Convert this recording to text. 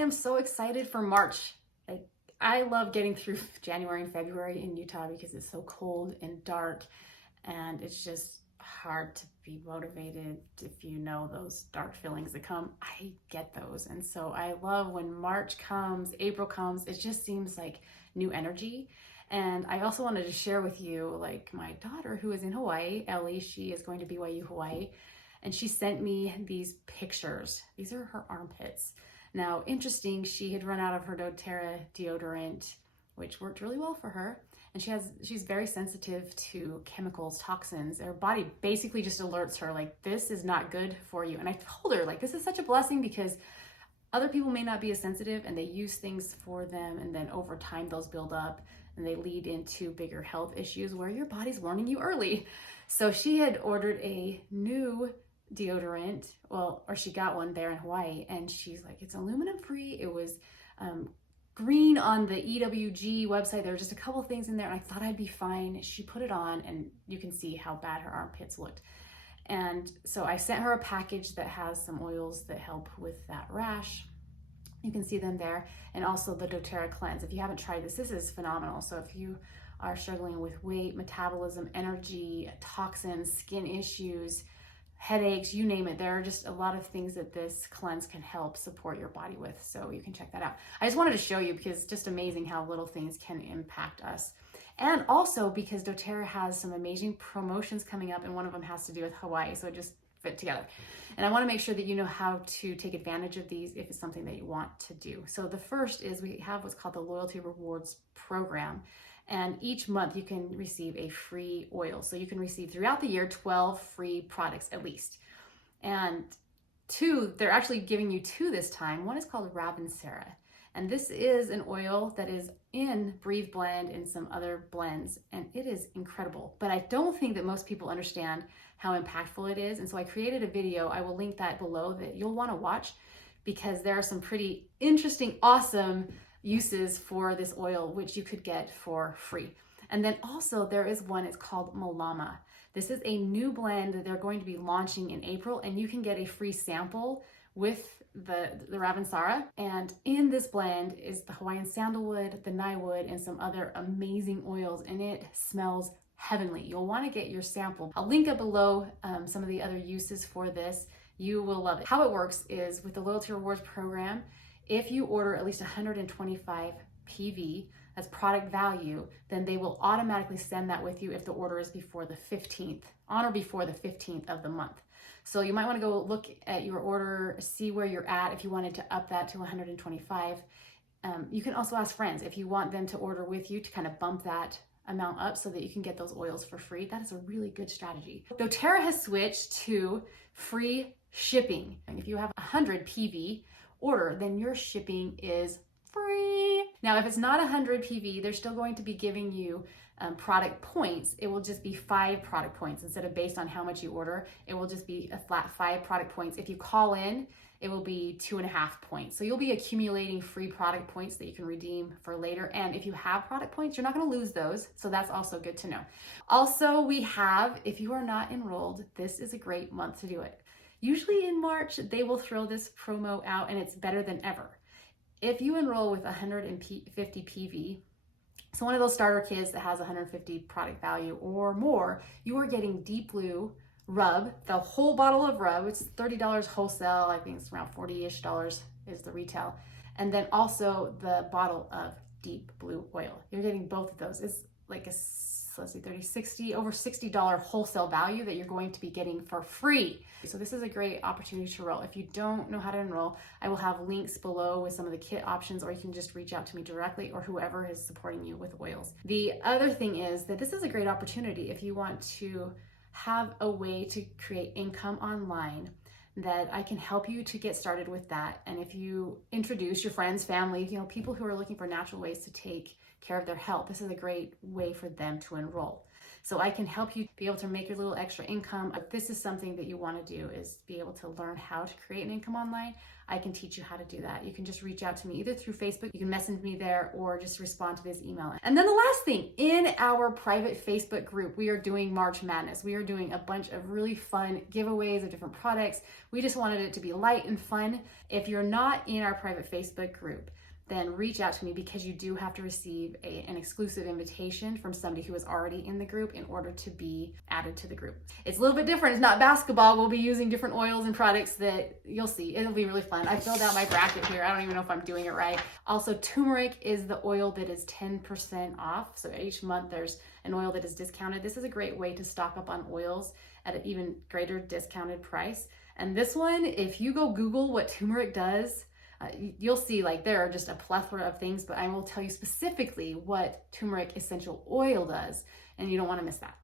am so excited for March. Like, I love getting through January and February in Utah because it's so cold and dark, and it's just hard to be motivated if you know those dark feelings that come. I get those. And so I love when March comes, April comes, it just seems like new energy. And I also wanted to share with you, like, my daughter who is in Hawaii, Elli, she is going to BYU Hawaii, and she sent me these pictures. These are her armpits. Now, interesting, she had run out of her doTERRA deodorant, which worked really well for her. And she's very sensitive to chemicals, toxins. Her body basically just alerts her, like, this is not good for you. And I told her, like, this is such a blessing because other people may not be as sensitive and they use things for them, and then over time those build up and they lead into bigger health issues where your body's warning you early. So she had ordered a new deodorant, or she got one there in Hawaii, and she's like, it's aluminum free. It was green on the EWG website. There were just a couple things in there, and I thought I'd be fine. She put it on, and you can see how bad her armpits looked. And so I sent her a package that has some oils that help with that rash. You can see them there, and also the doTERRA cleanse. If you haven't tried this, this is phenomenal. So if you are struggling with weight, metabolism, energy, toxins, skin issues, headaches, you name it, there are just a lot of things that this cleanse can help support your body with. So you can check that out. I just wanted to show you because it's just amazing how little things can impact us. And also because doTERRA has some amazing promotions coming up, and one of them has to do with Hawaii. So it just fit together. And I want to make sure that you know how to take advantage of these if it's something that you want to do. So the first is we have what's called the Loyalty Rewards Program. And each month you can receive a free oil. So you can receive throughout the year 12 free products at least. And two, they're actually giving you two this time. One is called Ravintsara. And this is an oil that is in Breathe Blend and some other blends. And it is incredible. But I don't think that most people understand how impactful it is. And so I created a video. I will link that below that you'll want to watch because there are some pretty interesting, awesome uses for this oil, which you could get for free. And then also there is one, it's called Malama. This is a new blend that they're going to be launching in April, and you can get a free sample with the Ravintsara. And in this blend is the Hawaiian Sandalwood, the Wood, and some other amazing oils, and it smells heavenly. You'll want to get your sample. I'll link up below some of the other uses for this. You will love it. How it works is with the Loyalty Rewards Program, if you order at least 125 PV, that's product value, then they will automatically send that with you if the order is before the 15th, on or before the 15th of the month. So you might want to go look at your order, see where you're at if you wanted to up that to 125. You can also ask friends if you want them to order with you to kind of bump that amount up so that you can get those oils for free. That is a really good strategy. doTERRA has switched to free shipping. And if you have 100 PV order, then your shipping is free. Now, if it's not 100 PV, they're still going to be giving you product points. It will just be 5 product points instead of based on how much you order. It will just be a flat 5 product points. If you call in, it will be 2.5 points. So you'll be accumulating free product points that you can redeem for later. And if you have product points, you're not going to lose those. So that's also good to know. Also, we have, if you are not enrolled, this is a great month to do it. Usually in March, they will throw this promo out, and it's better than ever. If you enroll with 150 PV, so one of those starter kits that has 150 product value or more, you are getting DeepBlue Rub, the whole bottle of rub. It's $30 wholesale. I think it's around $40-ish is the retail. And then also the bottle of DeepBlue Oil. You're getting both of those. It's like a, let's see, over $60 wholesale value that you're going to be getting for free. So this is a great opportunity to enroll. If you don't know how to enroll, I will have links below with some of the kit options, or you can just reach out to me directly or whoever is supporting you with oils. The other thing is that this is a great opportunity if you want to have a way to create income online, that I can help you to get started with that. And if you introduce your friends, family, people who are looking for natural ways to take care of their health, this is a great way for them to enroll. So I can help you be able to make your little extra income. If this is something that you want to do, is be able to learn how to create an income online, I can teach you how to do that. You can just reach out to me either through Facebook, you can message me there, or just respond to this email. And then the last thing, in our private Facebook group, we are doing March Madness. We are doing a bunch of really fun giveaways of different products. We just wanted it to be light and fun. If you're not in our private Facebook group, then reach out to me, because you do have to receive an exclusive invitation from somebody who is already in the group in order to be added to the group. It's a little bit different. It's not basketball. We'll be using different oils and products that you'll see. It'll be really fun. I filled out my bracket here. I don't even know if I'm doing it right. Also, turmeric is the oil that is 10% off. So each month there's an oil that is discounted. This is a great way to stock up on oils at an even greater discounted price. And this one, if you go Google what turmeric does, you'll see like there are just a plethora of things, but I will tell you specifically what Turmeric Essential Oil does, and you don't want to miss that.